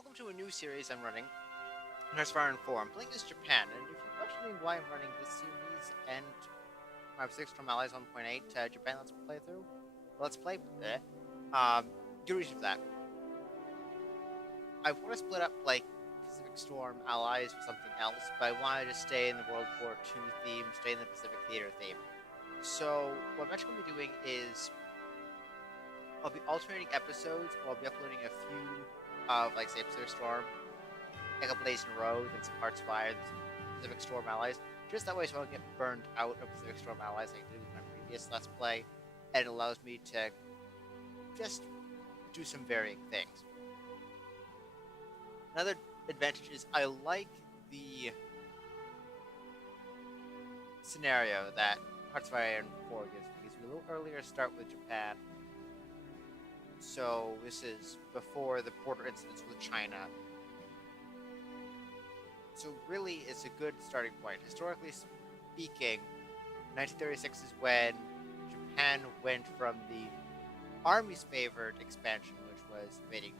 welcome to a new series I'm running. As far IV, I'm playing as Japan, and if you're questioning why I'm running this series and my 6 from Allies 1.8 Japan Let's play, good reason for that. I want to split up, like, Pacific Storm Allies with something else, but I want to just stay in the World War II theme, stay in the Pacific Theater theme. So, what I'm actually going to be doing is I'll be alternating episodes, or I'll be uploading a few of, like, say, Pacific Storm, a couple days in a row, then some Hearts of Fire, some Pacific Storm Allies, just that way so I don't get burned out of Pacific Storm Allies like I did with my previous Let's Play, and it allows me to just do some varying things. Another advantage is I like the scenario that Hearts of Fire and 4 gives me. It gives me a little earlier start with Japan. So this is before the border incidents with China. So really, it's a good starting point. Historically speaking, 1936 is when Japan went from the Army's favored expansion, which was invading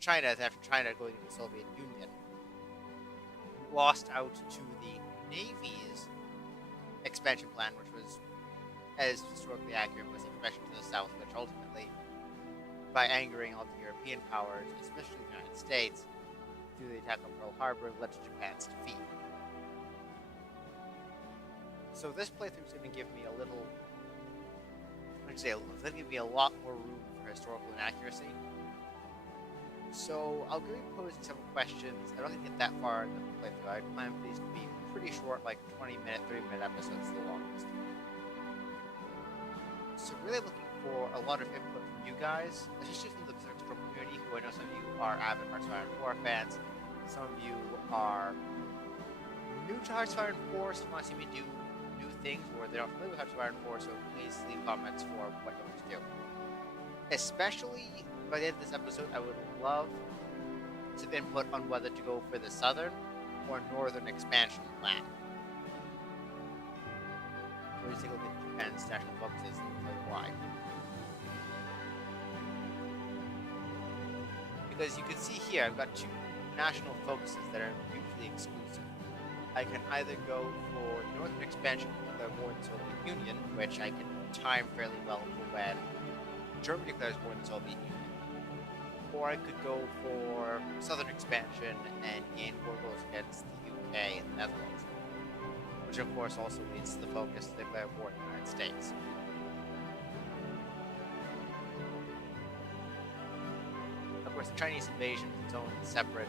China, after China going into the Soviet Union, lost out to the Navy's expansion plan, which was, as historically accurate, was expansion to the south, which ultimately, by angering all the European powers, especially the United States, through the attack on Pearl Harbor, led to Japan's defeat. So this playthrough is going to give me a little, it's going to give me a lot more room for historical inaccuracy. So I'll be posing some questions. I don't think I get that far in the playthrough. I plan for these to be pretty short, like 20-minute, 30-minute episodes, the longest. So really looking for a lot of input from you guys, especially from the Pacific Storm community, who I know some of you are avid Hearts of Fire and 4 fans. Some of you are new to Hearts of Fire and 4, so you want to see me do new things, or they're not familiar with Hearts of Fire and 4, so please leave comments for what you want to do. Especially by the end of this episode, I would love some input on whether to go for the southern or northern expansion plan. So we'll just take a look at Japan's national focuses and tell you why. Because you can see here, I've got two national focuses that are mutually exclusive. I can either go for northern expansion of the war in the Soviet Union, which I can time fairly well for when Germany declares war in the Soviet Union. Or I could go for southern expansion and gain war goals against the UK and the Netherlands, which of course also leads to the focus to declare war in the United States. Of course, the Chinese invasion is its own separate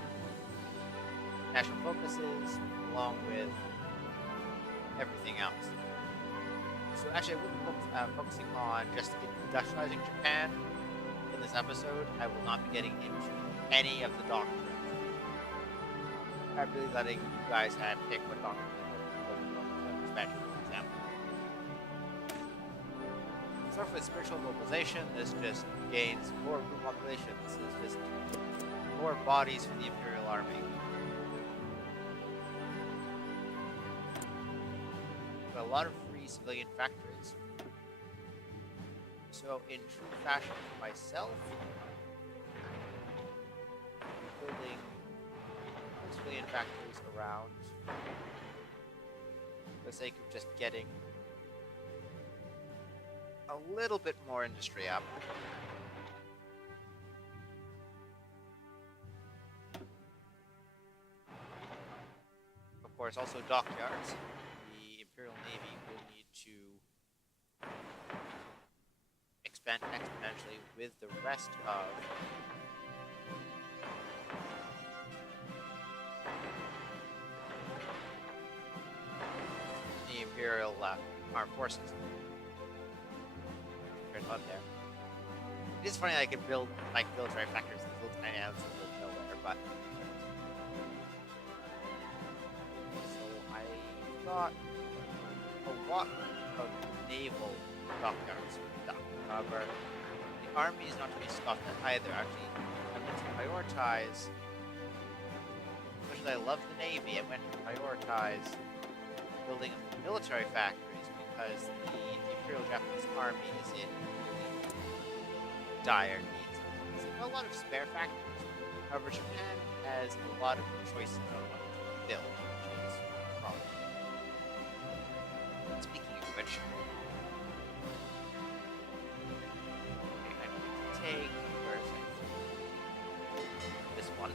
national focuses, along with everything else. So actually, I will be focusing on just industrializing Japan in this episode. I will not be getting into any of the doctrines. I'm really letting you guys pick what doctrine they go for expansion, for example. Start with spiritual mobilization. This just gains more group population. This is just more bodies for the Imperial Army. Got a lot of free civilian factories. So, in true fashion for myself, I'm building civilian factories around for the sake of just getting a little bit more industry up. Of course, also dockyards. The Imperial Navy will need to expand exponentially with the rest of the Imperial Armed Forces. There's on there. It is funny I can build like military factories in little tiny islands in the middle of nowhere, but so I got a lot of naval dockyards. However, the army is not to be scoffed at either. Actually, I went to prioritize, much as I love the Navy, I went to prioritize building military factories because the Imperial Japanese Army is in really dire need. So have a lot of spare factories. However, Japan has a lot of choices on what to build, which is a problem. Speaking of which, okay, I need to take, where is it? This one.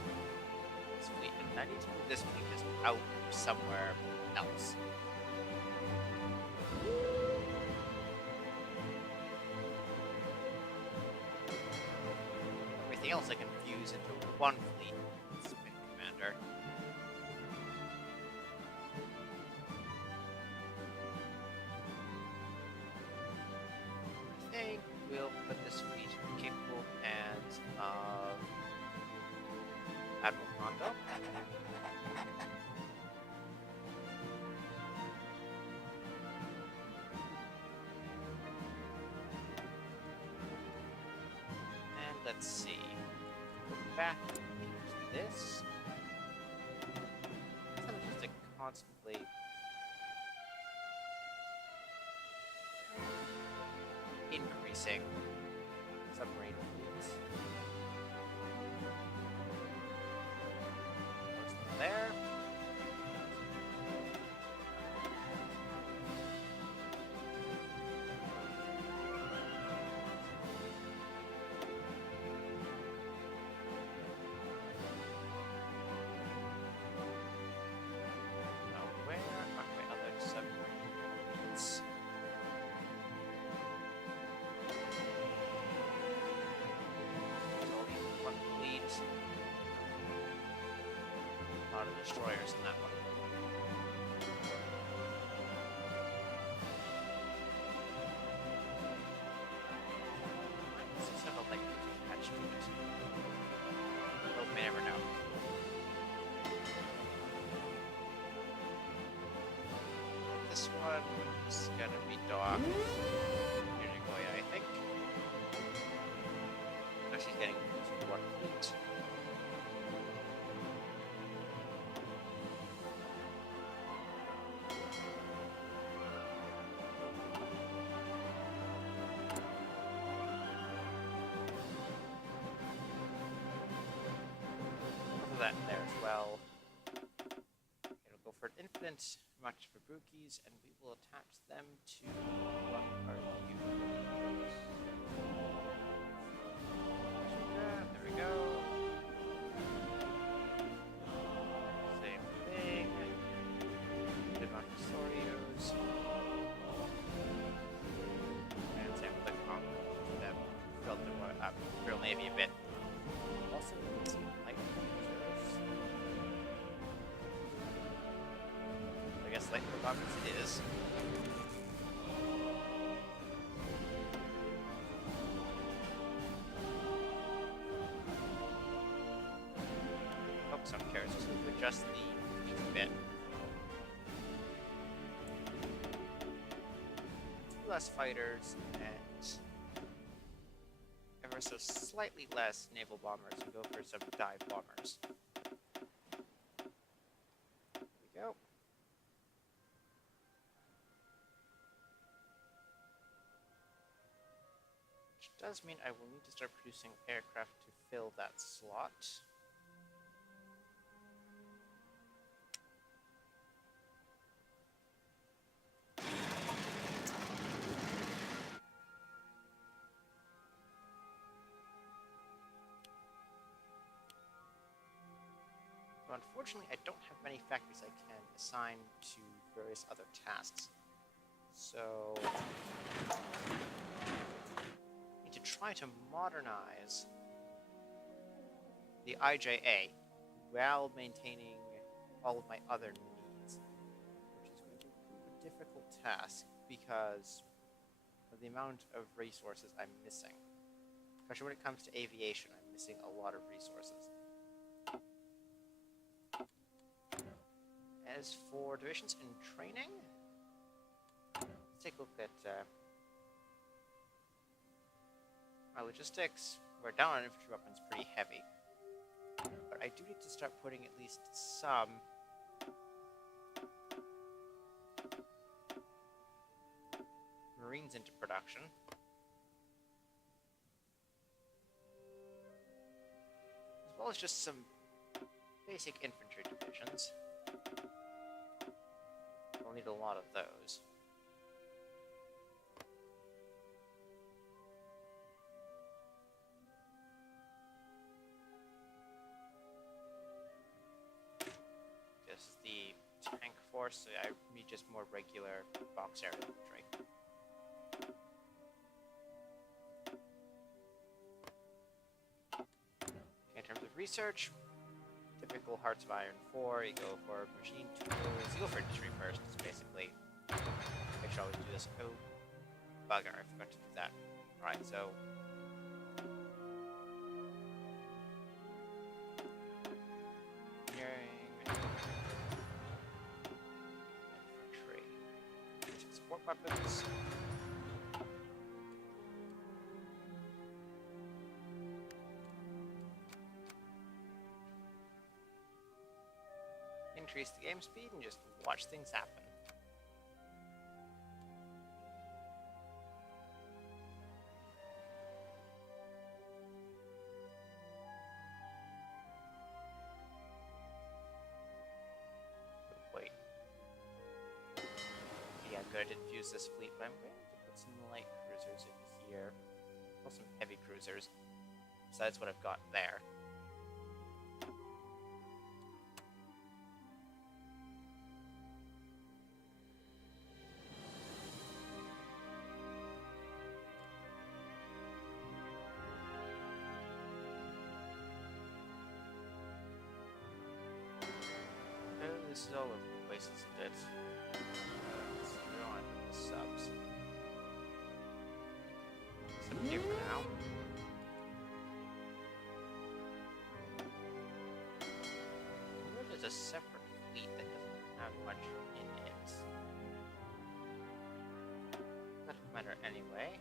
This fleet. And I need to move this fleet just out somewhere else. Everything else I can fuse into one fleet. Spin commander. I think we'll put this fleet capable and Admiral Kondo. And let's see. Go back into this. Instead of just like constantly increasing submarine fleets. What's there? Now, where are my other submarine fleets? There's only one fleet. A lot of destroyers in that one. This is several like attached to it. But we never know. This one is gonna be docked near Nagoya, I think. Now she's getting one fleet. That there as well. It'll go for an infinite amount of Fabrukis, and we will attach them to what are you? There we go. Same thing. The amount of Sorios. And same with the Congo. Them built them up. Real Navy a bit. Also, some light cruisers. I guess light rockets it is. Focus on carrots just to adjust the each bit. Two less fighters and ever so slightly less naval bombers and go for some dive bombers. There we go. Which does mean I will need to start producing aircraft to fill that slot. But unfortunately, I don't have many factories I can assign to various other tasks. So I need to try to modernize the IJA while maintaining all of my other needs, which is going to be a difficult task because of the amount of resources I'm missing. Especially when it comes to aviation, I'm missing a lot of resources. As for divisions in training, let's take a look at my logistics. We're down on infantry weapons pretty heavy, but I do need to start putting at least some Marines into production. well as just some basic infantry divisions. We'll need a lot of those. This is the tank force, so I need just more regular box air infantry. In terms of research, typical Hearts of Iron 4, you go for machine tools, you go for industry first, basically. Make sure I always do this. Oh, bugger, I forgot to do that. Alright, so... infantry. Support weapons. Increase the game speed and just watch things happen. Wait. Yeah, good. I didn't use this fleet, but I'm going to put some light cruisers in here. Well, some heavy cruisers. Besides what I've got there. This is all over the place, isn't it? Let's go on the subs. Some here for now. There's a separate fleet that doesn't have much in it. Doesn't matter anyway.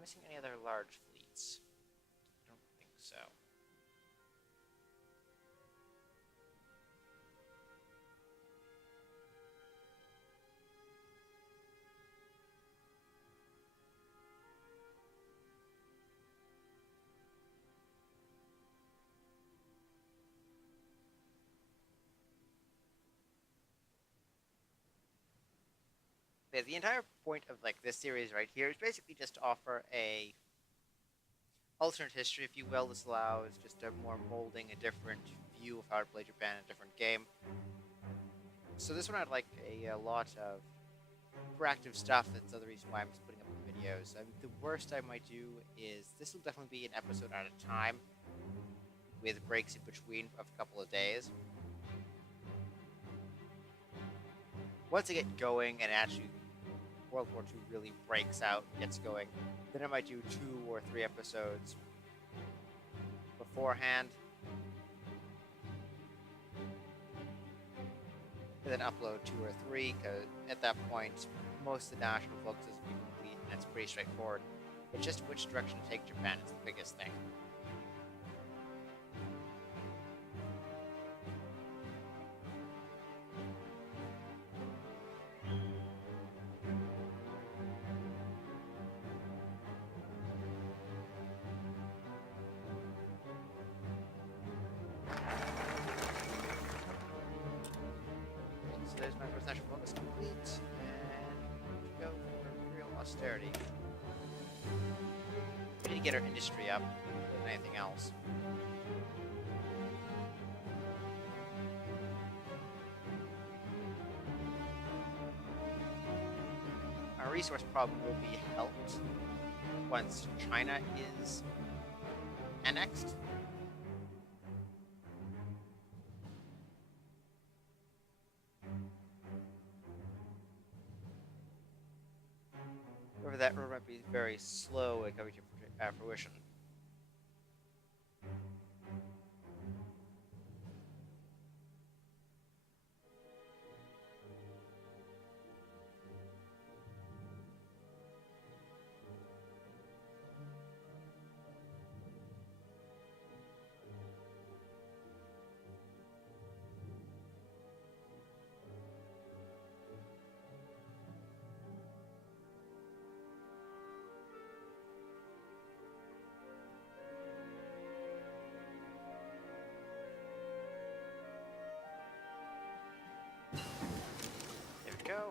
Missing any other large fleets? I don't think so. Yeah, the entire point of like this series right here is basically just to offer a alternate history, if you will. This allows just a more molding, a different view of how to play Japan in a different game. So this one I'd like a lot of proactive stuff. That's the other reason why I'm just putting up the videos. The worst I might do is this will definitely be an episode at a time with breaks in between of a couple of days. Once I get going and actually World War II really breaks out, gets going, then I might do 2 or 3 episodes beforehand, and then upload 2 or 3, because at that point, most of the national focus will be complete, and it's pretty straightforward. It's just which direction to take Japan is the biggest thing. There's my first national focus complete, and go for real austerity. We need to get our industry up more than anything else. Our resource problem will be helped once China is annexed. However, that road might be very slow at coming to fruition.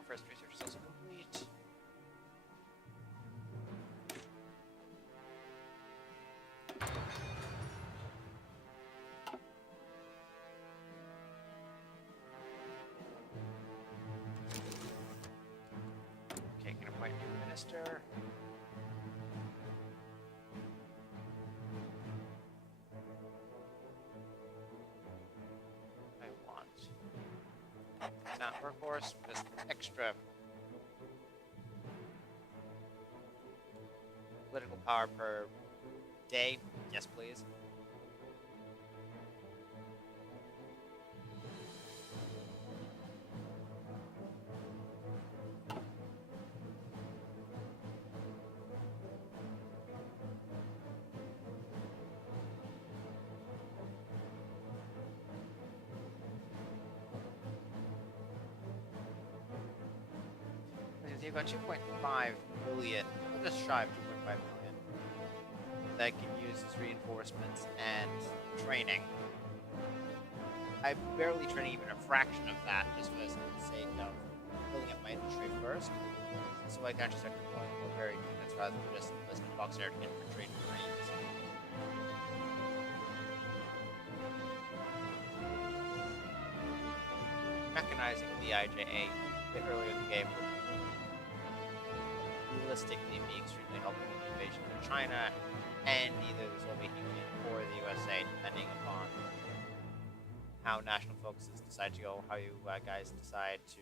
first research is also complete. Okay, can appoint a new minister. I want not workforce, just extra political power per day. Yes, please. You've got 2.5 million, just shy of 2.5 million, that can use as reinforcements and training. I'm barely training even a fraction of that, just for the sake of building up my industry first, so I can actually start deploying more varied units rather than just listing box air to infantry and marines. Mechanizing the IJA a bit earlier in the game would realistically be extremely helpful in the invasion of China and either the Soviet Union or the USA, depending upon how national focuses decide to go, how you guys decide to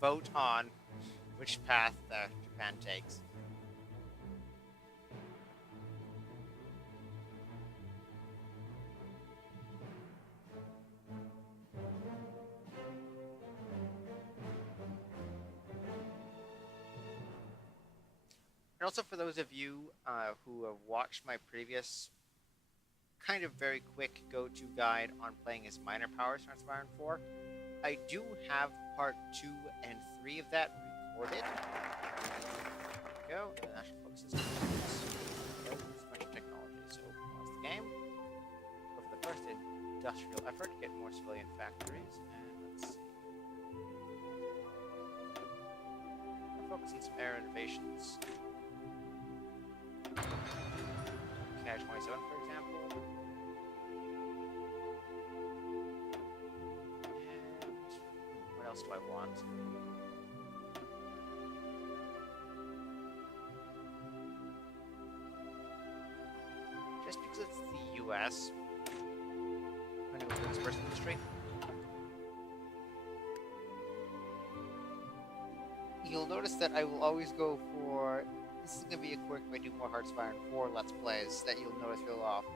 vote on which path Japan takes. And also for those of you who have watched my previous kind of very quick go-to guide on playing as minor powers in Hearts of Iron 4, I do have part 2 and 3 of that recorded. There we go. The national focus is a bunch of technology. So pause the game. Go for the first industrial effort, get more civilian factories, and let's see. I'll focus on some air innovations. Catch 27, for example. And what else do I want? Just because it's the US, I'm going to go for this first industry. You'll notice that I will always go for. This is going to be a quick way to do more Hearts of Iron 4 Let's Plays that you'll notice real off.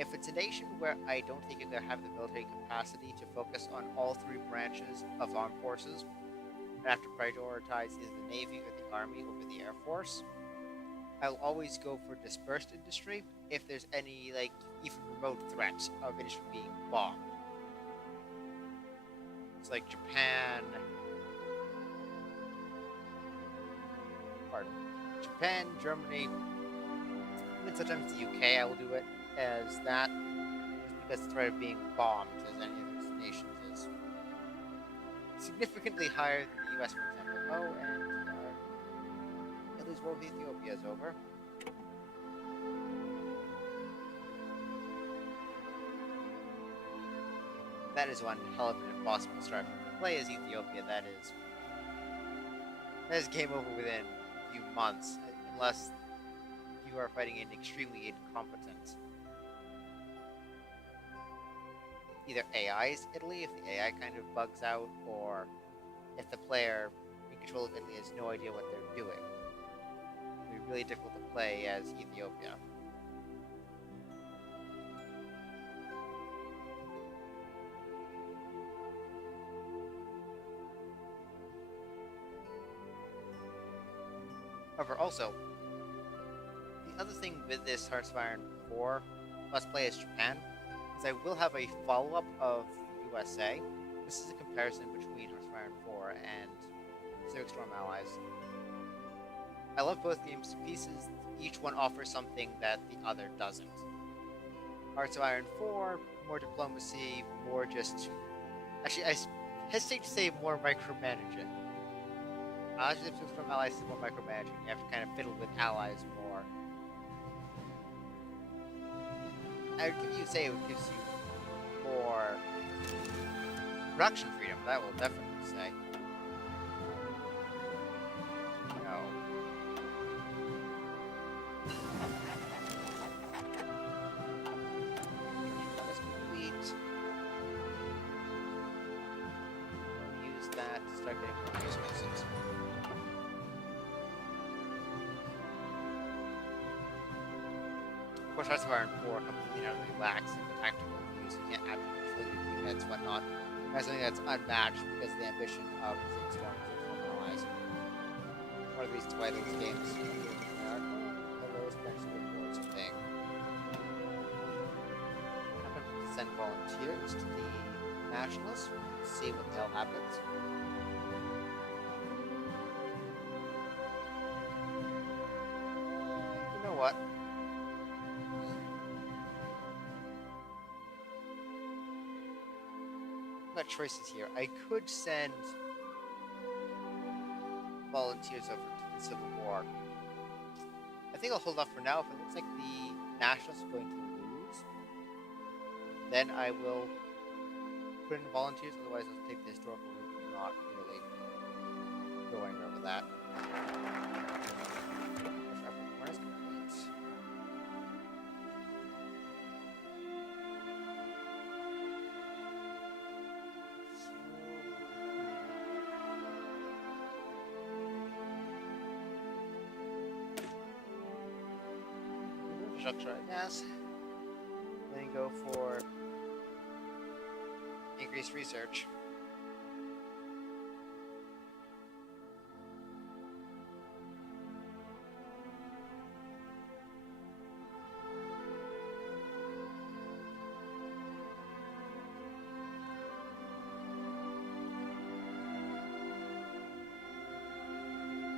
If it's a nation where I don't think they have the military capacity to focus on all 3 branches of armed forces, and have to prioritize either the Navy or the Army over the Air Force, I'll always go for dispersed industry if there's any, like, even remote threat of industry being bombed. It's like Japan... Japan, Germany, even sometimes the UK, I will do it as that, just because the threat of being bombed as any of those nations is significantly higher than the US, for example. Oh, and Italy's war with Ethiopia is over. That is one hell of an impossible start to play as Ethiopia. That is game over within few months, unless you are fighting an extremely incompetent either AI's Italy, if the AI kind of bugs out, or if the player in control of Italy has no idea what they're doing. It would be really difficult to play as Ethiopia. However, also, the other thing with this Hearts of Iron 4 Let's Play as Japan is I will have a follow-up of the USA. This is a comparison between Hearts of Iron 4 and Pacific Storm Allies. I love both games to pieces. Each one offers something that the other doesn't. Hearts of Iron 4, more diplomacy, more just Actually, hesitate to say more micromanaging. Allies from allies is more micromanaging. You have to kind of fiddle with allies more. I would give you say it gives you more production freedom. That will definitely say. No. That is complete. I'll use that to start getting more resources. Of course, Hearts of Iron 4 completely and utterly lacks in the tactical views. You can't add control your units, whatnot. That's something that's unmatched because of the ambition of Physics Storm allies. One of the reasons why those games are the lowest ranked boards thing. I'm going to send volunteers to the Nationalists, see what the hell happens. You know what? Got choices here. I could send volunteers over to the Civil War. I think I'll hold off for now. If it looks like the Nationalists are going to lose, then I will put in volunteers. Otherwise, I'll take the historical route and not really go anywhere with that. Structure, I guess. Then go for increased research.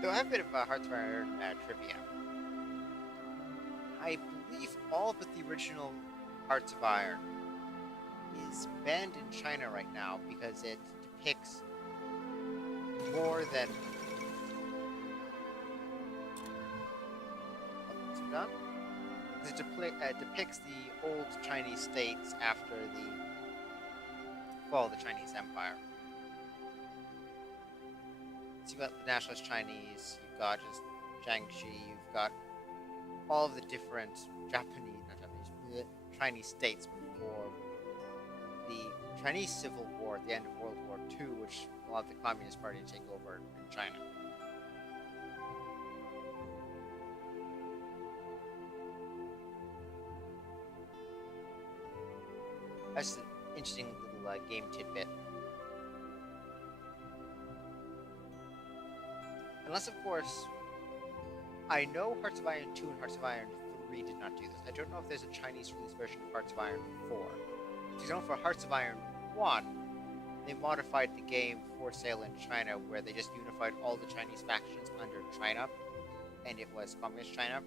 So I have a bit of Hearts of Iron trivia. I believe all but the original Hearts of Iron is banned in China right now because it depicts more than... What's it done? It depicts the old Chinese states after the fall of the Chinese Empire. So you've got the nationalist Chinese, you've got just Jiangxi, you've got all of the different Chinese states before the Chinese Civil War at the end of World War II, which allowed the Communist Party to take over in China. That's an interesting little game tidbit. Unless, of course, I know Hearts of Iron 2 and Hearts of Iron 3 did not do this. I don't know if there's a Chinese release version of Hearts of Iron 4. Because, you know, for Hearts of Iron 1, they modified the game for sale in China, where they just unified all the Chinese factions under China, and it was Communist China.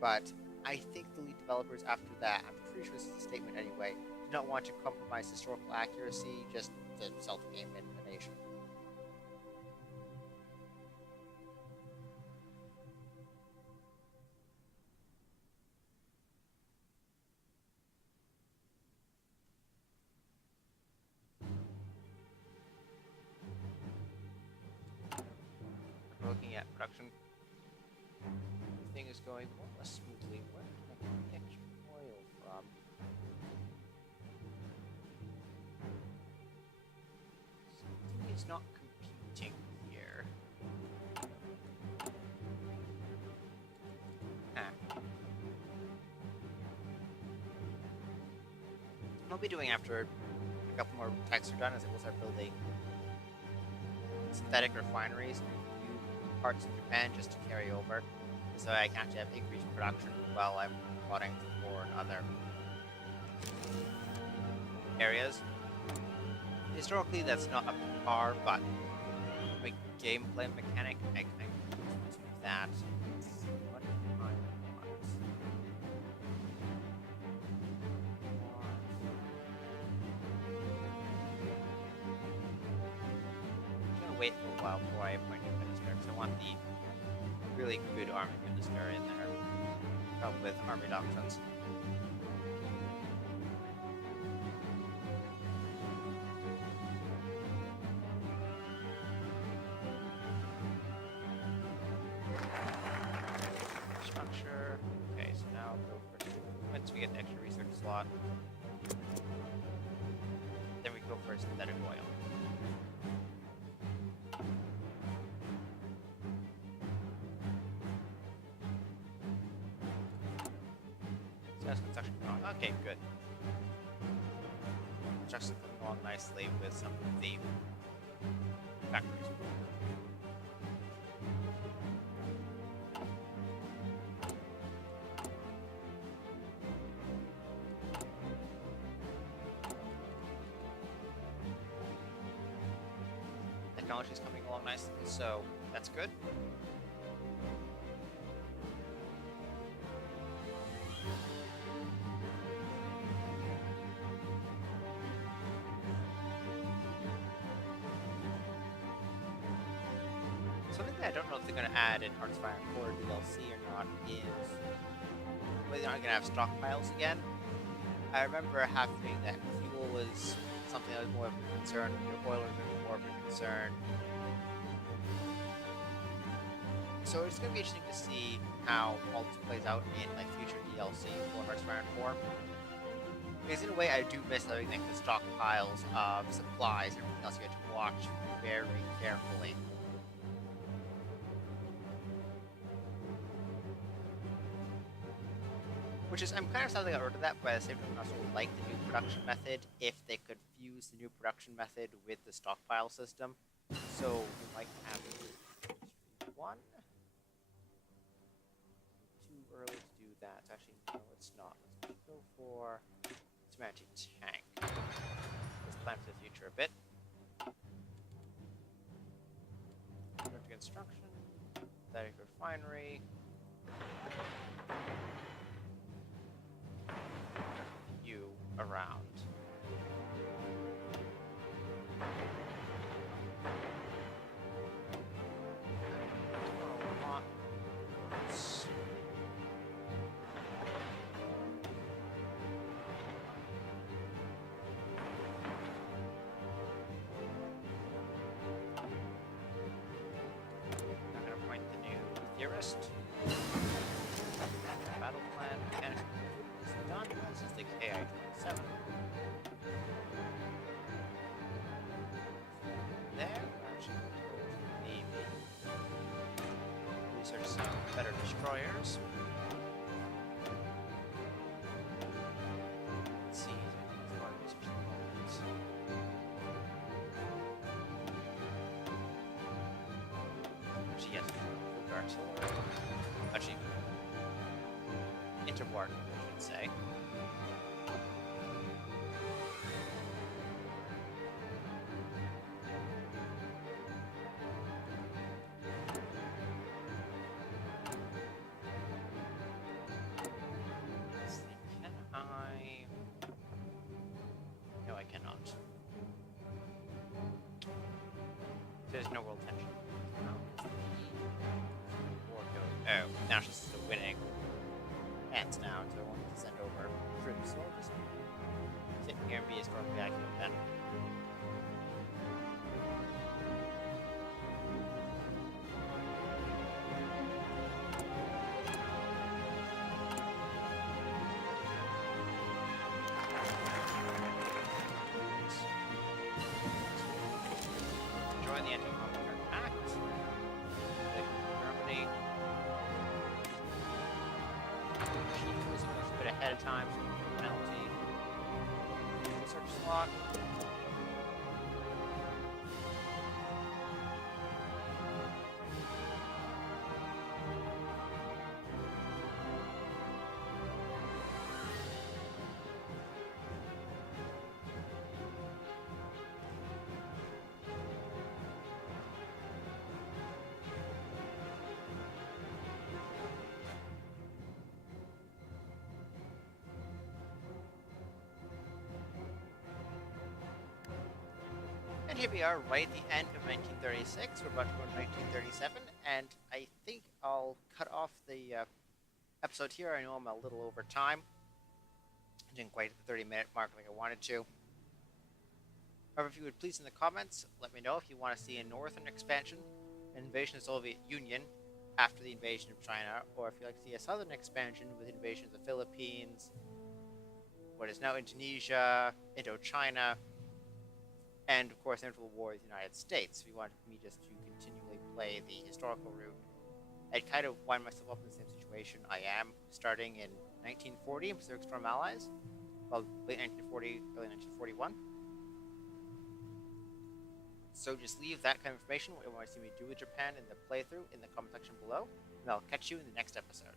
But I think the lead developers after that, I'm pretty sure this is a statement anyway, do not want to compromise historical accuracy just to sell the game in the nation. Looking at production, everything is going more or less smoothly. Where did I get oil from? Something is not competing here. I'll be doing after a couple more techs are done, as I will start building synthetic refineries and a few parts in Japan just to carry over, so I can actually have increased production while I'm plotting for other areas. Historically, that's not up to par, but my gameplay mechanic, I can do that. What do I want? wait for a while before I appoint a minister, because I want the really good army minister in there, help with army doctrines. Structure. Okay, so now go for once we get the extra research slot. Then we go for synthetic oil. So that's construction going on. Okay, good. Construction's coming along nicely with some of the factories. Technology's coming along nicely, so that's good. Something that I don't know if they're going to add in Hearts of Iron IV DLC or not is whether they're not going to have stockpiles again. I remember having that fuel was something that was more of a concern, your oil was more of a concern. So it's going to be interesting to see how all this plays out in like future DLC for Hearts of Iron 4. Because in a way I do miss having like the stockpiles of supplies and everything else you have to watch very carefully. Which is, I'm kind of sad they got rid of that, but at the same time I also like the new production method if they could fuse the new production method with the stockpile system. So you might have one. Too early to do that. Actually, no, it's not. Let's go for semantic tank. Let's plan for the future a bit. Construction, synthetic refinery. You around. I'm gonna appoint the new theorist. Battle plan mechanical is done. This is the HoI IV. There, actually, Navy. Research some better destroyers. Let's see. Actually, yes, artillery. Actually, interwar, I should say. Let's see, can I? No, I cannot. There's no world tension. Oh, now she's still winning. Ants now, so I want to send over troops. So I'll just sit here and be historically accurate then. Join the Anti-Communist Act. Germany. She was a bit ahead of time, so penalty. Research slot. here we are, right at the end of 1936. We're about to go to 1937, and I think I'll cut off the episode here. I know I'm a little over time. I didn't quite hit the 30-minute mark like I wanted to. However, if you would please in the comments, let me know if you want to see a northern expansion, an invasion of the Soviet Union after the invasion of China, or if you'd like to see a southern expansion with invasion of the Philippines, what is now Indonesia, Indochina, and of course, the eventual war with the United States. If you want me just to continually play the historical route, I'd kind of wind myself up in the same situation I am, starting in 1940 in Pacific Storm Allies, well, late 1940, early 1941. So just leave that kind of information, what you want to see me do with Japan in the playthrough, in the comment section below, and I'll catch you in the next episode.